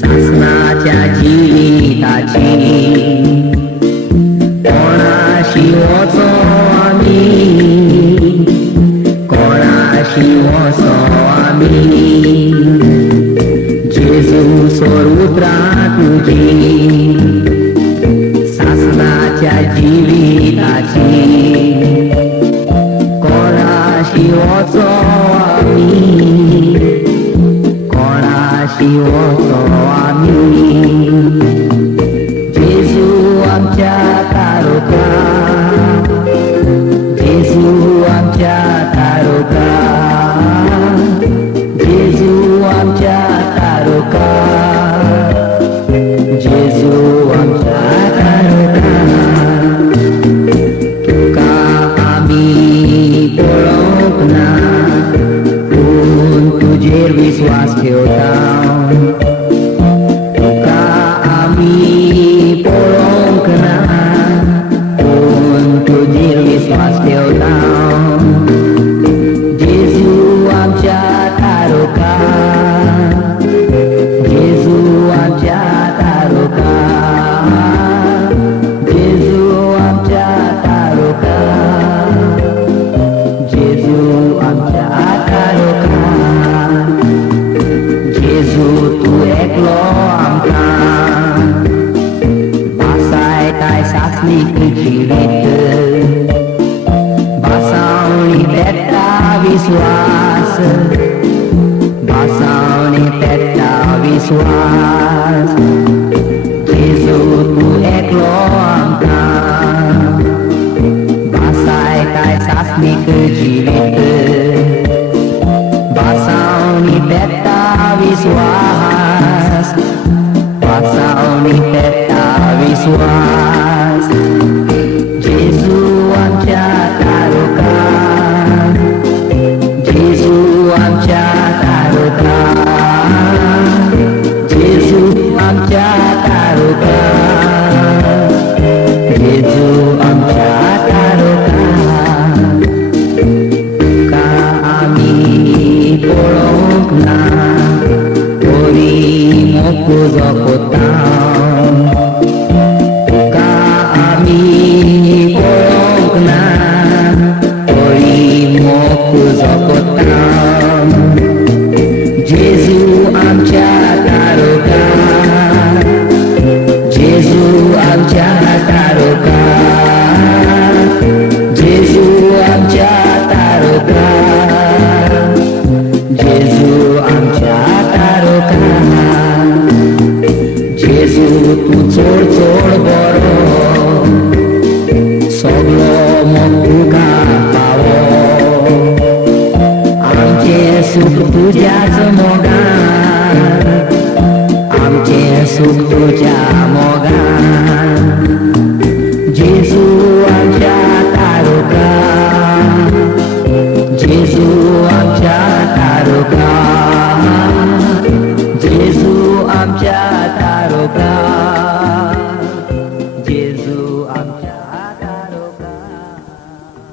सासनाच्या जीविताची कोणाशी वचो आमी, कोणाशी वचो आमी. जेजू सोर उतरां तुजी सासनाच्या जीविताची कोणाशी वचो आमी, कोणाशी वचो आमी. जेजू आमच्या तारुकां, जेजू आमच्या तारुकां, जेजू आमच्या तारुकां, जेजू आमच्या तारुकां. तुका आमी पळोवंक ना पूण तुजेर विश्वास ठेवता. तुका आमी पळोवंक ना पूण तुजेर विश्वास ठेवता. जेजू आमच्या तारुकां, जेजू आमच्या तारुकां, जेजू आमच्या तारुकां, जेजू आमच्या तारुकां. जेजू तूं एकलो आमकां बासायताय सासणीक जिवीत, बासावणी पेट्टा विश्वास, बासावणी पेट्टा विश्वास. जेजू तूं एकलो आमकां बासायताय सासणीक जिवीत, बासावणी पेट्टा विश्वास, बासावणी पेट्टा विश्वास. जेजू आमच्या तारुकां, जेजू आमच्या तारुकां, जेजू आमच्या तारुकां, जेजू आमच्या तारुकां. तुका आमी पळोवंक ना तरी मोखूजो कोता. तुका आमी पळोवंक ना तरी मोखूजो कोता. जेजू आमच्या तारुकां, जेजू आमच्या तारुकां, जेजू आमच्या तारुकां, जेजू आमच्या तारुकां. जेजू तूं चड चड बरो, सगळो मोग तुका फावो. आमचें सूख तुज्याच मोगान, आमचें सूख तुज्या मोगान. जेजू आमच्या तारुकां, जेजू आमच्या तारुकां, जेजू आमच्या